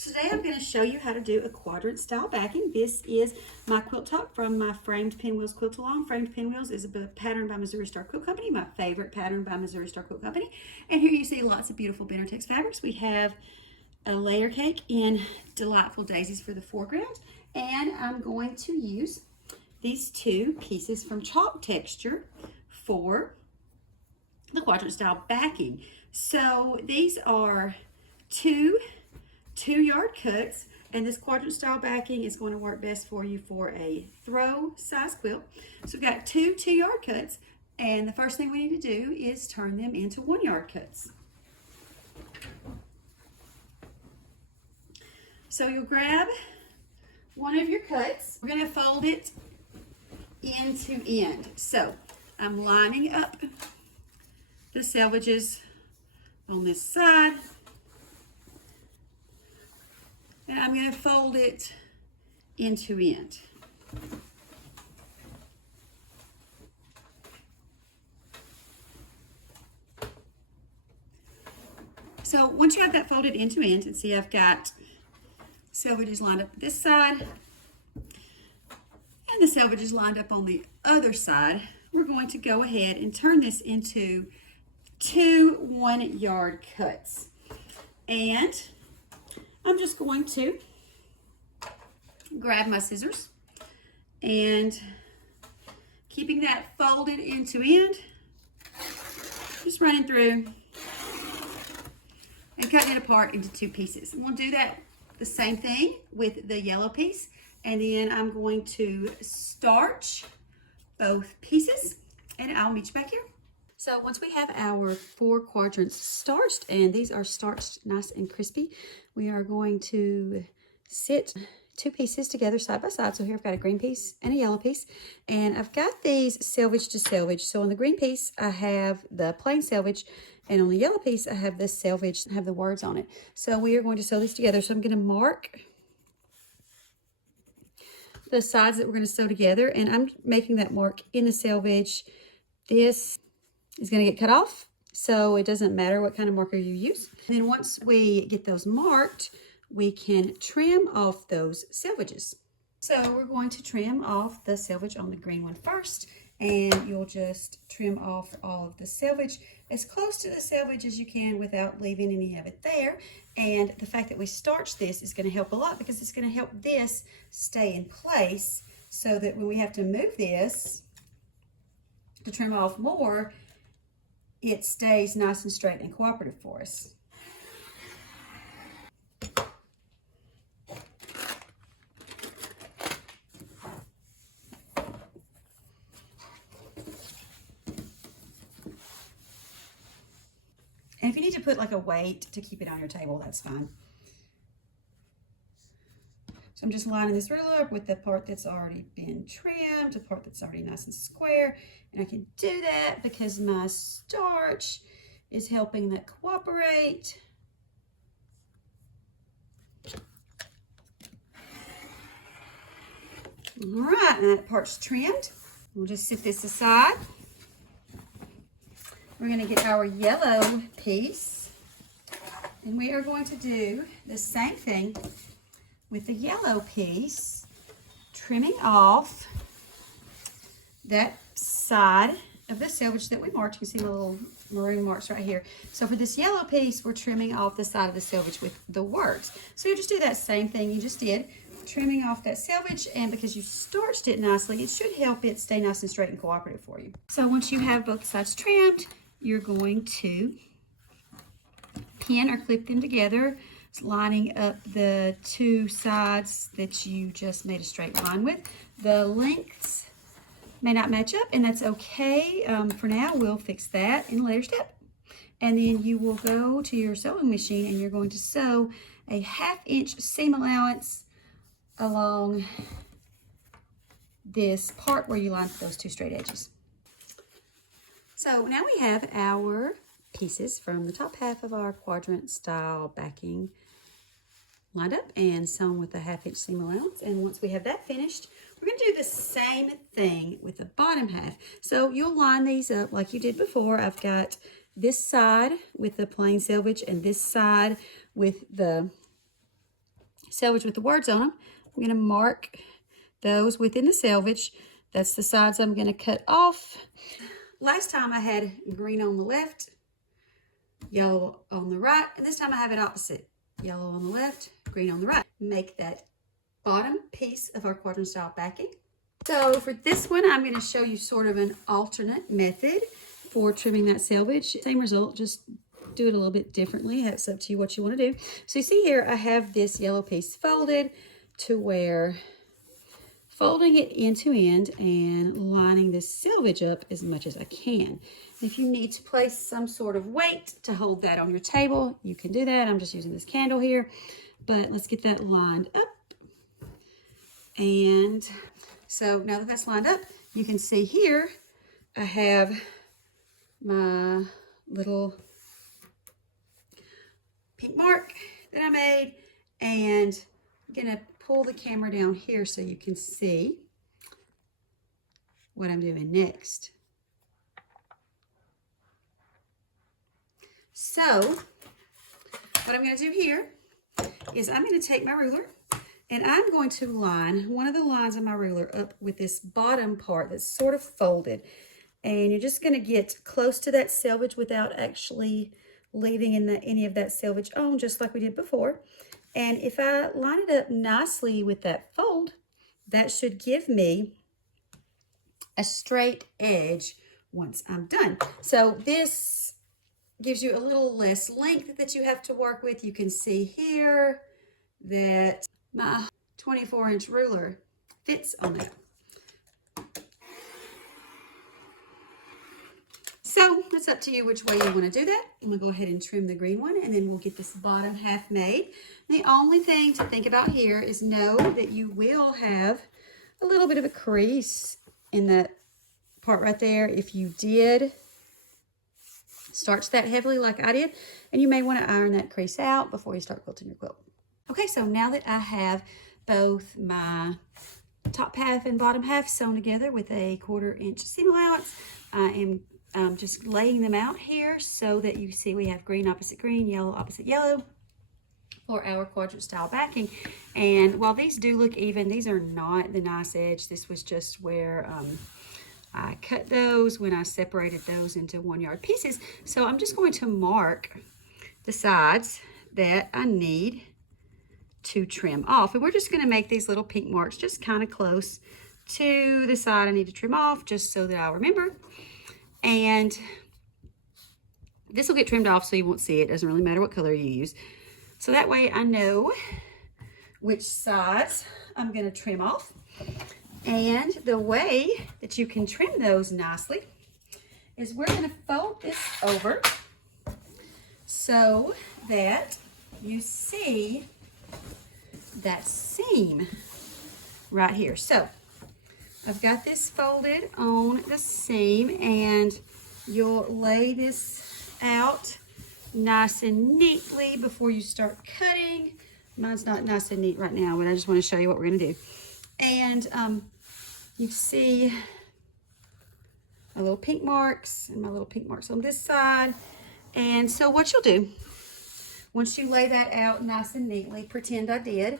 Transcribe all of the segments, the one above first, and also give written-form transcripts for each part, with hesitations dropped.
So today I'm going to show you how to do a quadrant style backing. This is my quilt top from my Framed Pinwheels Quilt Along. Framed Pinwheels is a pattern by Missouri Star Quilt Company, my favorite pattern by Missouri Star Quilt Company. And here you see lots of beautiful Benartex fabrics. We have a layer cake in Delightful Daisies for the foreground. And I'm going to use these two pieces from Chalk Texture for the quadrant style backing. So these are two 2-yard cuts, and this quadrant style backing is going to work best for you for a throw size quilt. So we've got two 2-yard cuts, and the first thing we need to do is turn them into 1-yard cuts. So you'll grab one of your cuts. We're going to fold it end to end. So I'm lining up the selvages on this side, and I'm going to fold it end to end. So once you have that folded end to end, and see I've got selvages lined up this side and the selvages lined up on the other side, we're going to go ahead and turn this into two 1-yard cuts. And I'm just going to grab my scissors and keeping that folded end to end, just running through and cutting it apart into two pieces. I'm going to do that the same thing with the yellow piece, and then I'm going to starch both pieces, and I'll meet you back here. So once we have our 4 quadrants starched, and these are starched nice and crispy, we are going to sit 2 pieces together side by side. So here I've got a green piece and a yellow piece, and I've got these selvage to selvage. So on the green piece, I have the plain selvage, and on the yellow piece, I have this selvage, have the words on it. So we are going to sew these together. So I'm going to mark the sides that we're going to sew together, and I'm making that mark in the selvage. This is going to get cut off, so it doesn't matter what kind of marker you use. And then once we get those marked, we can trim off those selvages. So we're going to trim off the selvage on the green one first, and you'll just trim off all of the selvage as close to the selvage as you can without leaving any of it there. And the fact that we starch this is going to help a lot, because it's going to help this stay in place, so that when we have to move this to trim off more, it stays nice and straight and cooperative for us. And if you need to put like a weight to keep it on your table, that's fine. So I'm just lining this ruler up with the part that's already been trimmed, the part that's already nice and square. And I can do that because my starch is helping that cooperate. All right, and that part's trimmed. We'll just set this aside. We're going to get our yellow piece, and we are going to do the same thing with the yellow piece, trimming off that side of the selvage that we marked. You can see my little maroon marks right here. So for this yellow piece, we're trimming off the side of the selvage with the words. So you just do that same thing you just did, trimming off that selvage, and because you starched it nicely, it should help it stay nice and straight and cooperative for you. So once you have both sides trimmed, you're going to pin or clip them together, lining up the 2 sides that you just made a straight line with. The lengths may not match up, and that's okay. For now, we'll fix that in a later step. And then you will go to your sewing machine, and you're going to sew a 1/2 inch seam allowance along this part where you line those 2 straight edges. So now we have our pieces from the top half of our quadrant style backing lined up and sewn with a 1/2 inch seam allowance. And once we have that finished, we're going to do the same thing with the bottom half. So you'll line these up like you did before. I've got this side with the plain selvage and this side with the selvage with the words on them. I'm going to mark those within the selvage. That's the sides I'm going to cut off. Last time I had green on the left, yellow on the right, and this time I have it opposite. Yellow on the left, green on the right. Make that bottom piece of our quadrant style backing. So for this one, I'm going to show you sort of an alternate method for trimming that selvage. Same result, just do it a little bit differently. It's up to you what you want to do. So you see here, I have this yellow piece folded to where folding it end to end and lining this selvage up as much as I can. If you need to place some sort of weight to hold that on your table, you can do that. I'm just using this candle here, but let's get that lined up. And so now that that's lined up, you can see here, I have my little pink mark that I made, and I'm gonna pull the camera down here so you can see what I'm doing next. So what I'm gonna do here is I'm gonna take my ruler and I'm going to line one of the lines of my ruler up with this bottom part that's sort of folded. And you're just gonna get close to that selvage without actually leaving any of that selvage on, just like we did before. And if I line it up nicely with that fold, that should give me a straight edge once I'm done. So this gives you a little less length that you have to work with. You can see here that my 24-inch ruler fits on that. So it's up to you which way you want to do that. I'm going to go ahead and trim the green one, and then we'll get this bottom half made. The only thing to think about here is know that you will have a little bit of a crease in that part right there. If you did starch that heavily like I did, and you may want to iron that crease out before you start quilting your quilt. Okay, so now that I have both my top half and bottom half sewn together with a 1/4 inch seam allowance, I am just laying them out here so that you see we have green opposite green, yellow opposite yellow for our quadrant style backing. And while these do look even, these are not the nice edge. This was just where I cut those when I separated those into 1 yard pieces. So I'm just going to mark the sides that I need to trim off. And we're just going to make these little pink marks just kind of close to the side I need to trim off, just so that I'll remember. And this will get trimmed off so you won't see it. Doesn't really matter what color you use. So that way I know which sides I'm going to trim off. And the way that you can trim those nicely is we're going to fold this over so that you see that seam right here. So I've got this folded on the seam, and you'll lay this out nice and neatly before you start cutting. Mine's not nice and neat right now, but I just want to show you what we're going to do. And you see my little pink marks and my little pink marks on this side. And so what you'll do, once you lay that out nice and neatly, pretend I did,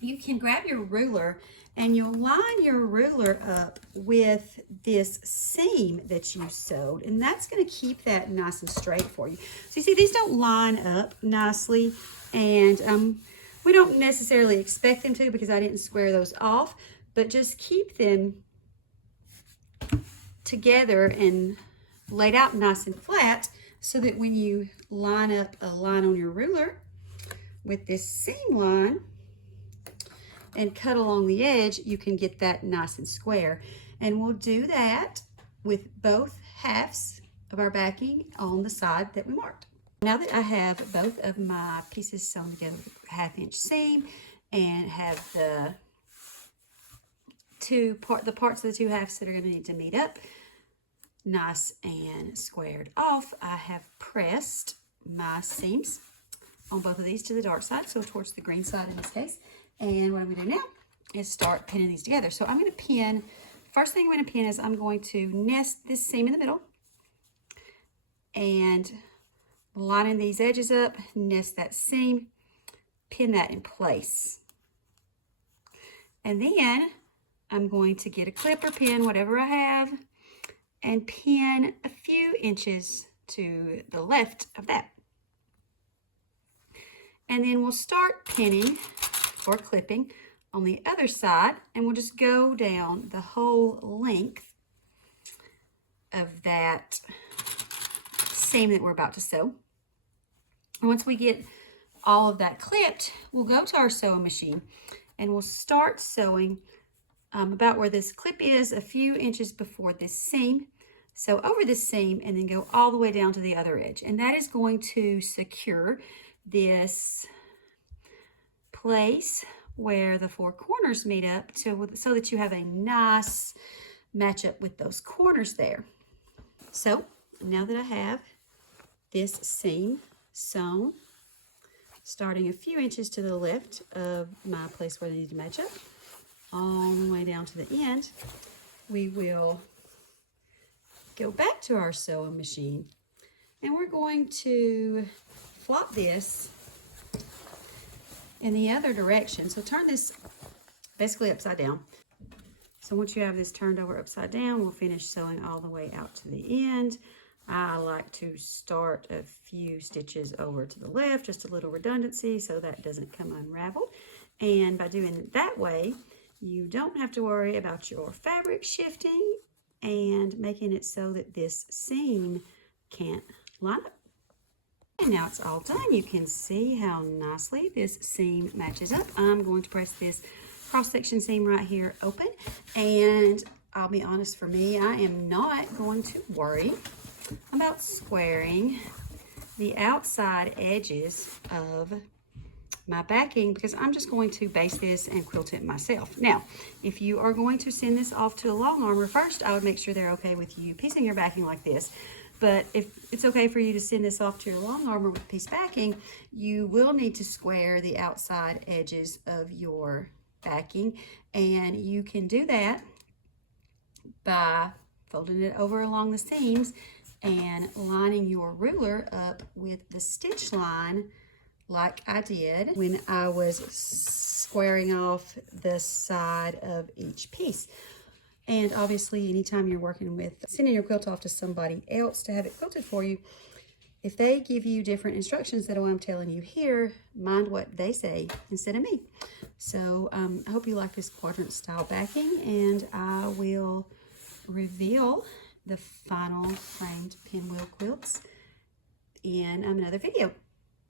you can grab your ruler and you'll line your ruler up with this seam that you sewed, and that's going to keep that nice and straight for you. So you see, these don't line up nicely, and we don't necessarily expect them to because I didn't square those off, but just keep them together and laid out nice and flat so that when you line up a line on your ruler with this seam line and cut along the edge, you can get that nice and square. And we'll do that with both halves of our backing on the side that we marked. Now that I have both of my pieces sewn together with a 1/2 inch seam and have the parts of the two halves that are going to need to meet up nice and squared off, I have pressed my seams on both of these to the dark side, so towards the green side in this case. And what I'm going to do now is start pinning these together. So I'm going to pin, first thing I'm going to pin is I'm going to nest this seam in the middle and lining these edges up, nest that seam, pin that in place. And then I'm going to get a clip or pin, whatever I have, and pin a few inches to the left of that. And then we'll start pinning or clipping on the other side, and we'll just go down the whole length of that seam that we're about to sew. And once we get all of that clipped, we'll go to our sewing machine and we'll start sewing about where this clip is, a few inches before this seam. Sew over this seam and then go all the way down to the other edge. And that is going to secure this place where the four corners meet up so that you have a nice matchup with those corners there. So now that I have this seam sewn, starting a few inches to the left of my place where they need to match up, all the way down to the end, we will go back to our sewing machine and we're going to flop this in the other direction. So turn this basically upside down. So once you have this turned over upside down, we'll finish sewing all the way out to the end. I like to start a few stitches over to the left, just a little redundancy so that doesn't come unraveled. And by doing it that way, you don't have to worry about your fabric shifting and making it so that this seam can't line up. And now it's all done. You can see how nicely this seam matches up. I'm going to press this cross-section seam right here open, and I'll be honest, for me, I am not going to worry about squaring the outside edges of my backing because I'm just going to base this and quilt it myself. Now, if you are going to send this off to a long armer, first I would make sure they're okay with you piecing your backing like this. But if it's okay for you to send this off to your long armer with piece backing, you will need to square the outside edges of your backing, and you can do that by folding it over along the seams and lining your ruler up with the stitch line like I did when I was squaring off the side of each piece. And obviously, anytime you're working with sending your quilt off to somebody else to have it quilted for you, if they give you different instructions than what I'm telling you here, mind what they say instead of me. So I hope you like this quadrant style backing, and I will reveal the final framed pinwheel quilts in another video.